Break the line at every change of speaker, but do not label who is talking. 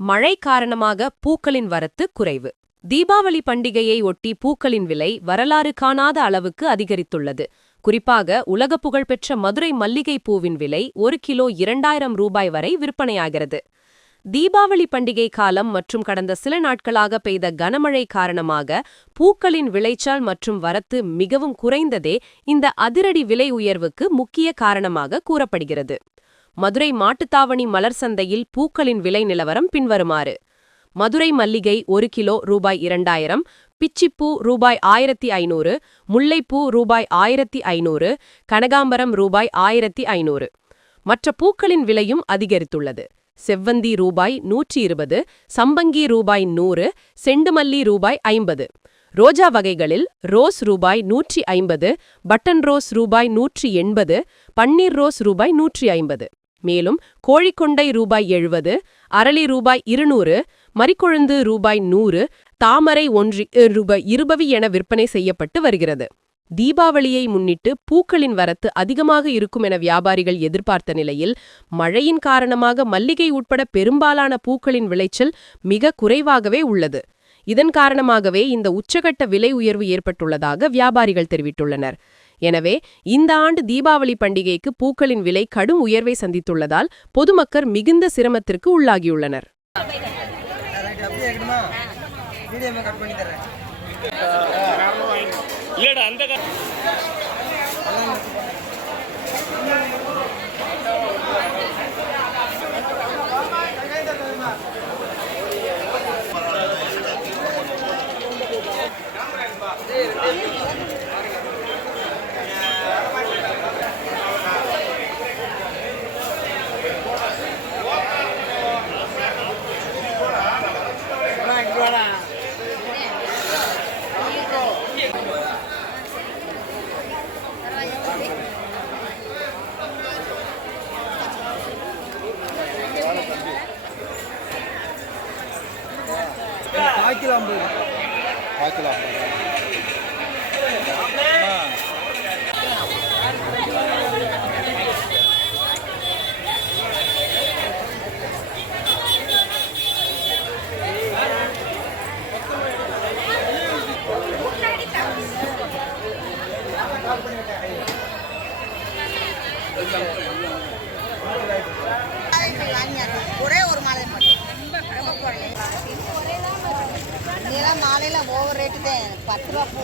மழை காரணமாக பூக்களின் வரத்து குறைவு. தீபாவளி பண்டிகையை ஒட்டி பூக்களின் விலை வரலாறு காணாத அளவுக்கு அதிகரித்துள்ளது. குறிப்பாக உலக புகழ்பெற்ற மதுரை மல்லிகை பூவின் விலை ஒரு கிலோ இரண்டாயிரம் ரூபாய் வரை விற்பனையாகிறது. தீபாவளி பண்டிகை காலம் மற்றும் கடந்த சில நாட்களாக பெய்த கனமழை காரணமாக பூக்களின் விளைச்சல் மற்றும் வரத்து மிகவும் குறைந்ததே இந்த அதிரடி விலை உயர்வுக்கு முக்கிய காரணமாக கூறப்படுகிறது. மதுரை மாட்டுத்தாவணி மலர் சந்தையில் பூக்களின் விலை நிலவரம் பின்வருமாறு. மதுரை மல்லிகை ஒரு கிலோ ரூபாய் இரண்டாயிரம் பிச்சிப்பூ ரூபாய் ஆயிரத்தி ஐநூறு முல்லைப்பூ ரூபாய் ஆயிரத்தி ஐநூறு கனகாம்பரம் ரூபாய் ஆயிரத்தி ஐநூறு. மற்ற பூக்களின் விலையும் அதிகரித்துள்ளது. செவ்வந்தி ரூபாய் நூற்றி இருபது சம்பங்கி ரூபாய் நூறு செண்டுமல்லி ரூபாய் ஐம்பது. ரோஜா வகைகளில் ரோஸ் ரூபாய் நூற்றி ஐம்பது பட்டன் ரோஸ் ரூபாய் நூற்றி எண்பது பன்னீர் ரோஸ் ரூபாய் நூற்றி ஐம்பது. மேலும் கோழிக்கொண்டை ரூபாய் எழுபது அரளி ரூபாய் இருநூறு மறிக்கொழுந்து ரூபாய் நூறு தாமரை ஒன்று ரூபாய் இருபவி என விற்பனை செய்யப்பட்டு வருகிறது. தீபாவளியை முன்னிட்டு பூக்களின் வரத்து அதிகமாக இருக்கும் என வியாபாரிகள் எதிர்பார்த்த நிலையில் மழையின் காரணமாக மல்லிகை உட்பட பெரும்பாலான பூக்களின் விளைச்சல் மிக குறைவாகவே உள்ளது. இதன் காரணமாகவே இந்த உச்சகட்ட விலை உயர்வு ஏற்பட்டுள்ளதாக வியாபாரிகள் தெரிவித்துள்ளனர். எனவே இந்த ஆண்டு தீபாவளி பண்டிகைக்கு பூக்களின் விலை கடும் உயர்வை சந்தித்துள்ளதால் பொதுமக்கள் மிகுந்த சிரமத்திற்கு உள்ளாகியுள்ளனர்.
இல்லடா அந்த இருக்கணுமா மீடியமாக கட் பண்ணி
ஓவர் பத்து ரூபா பூ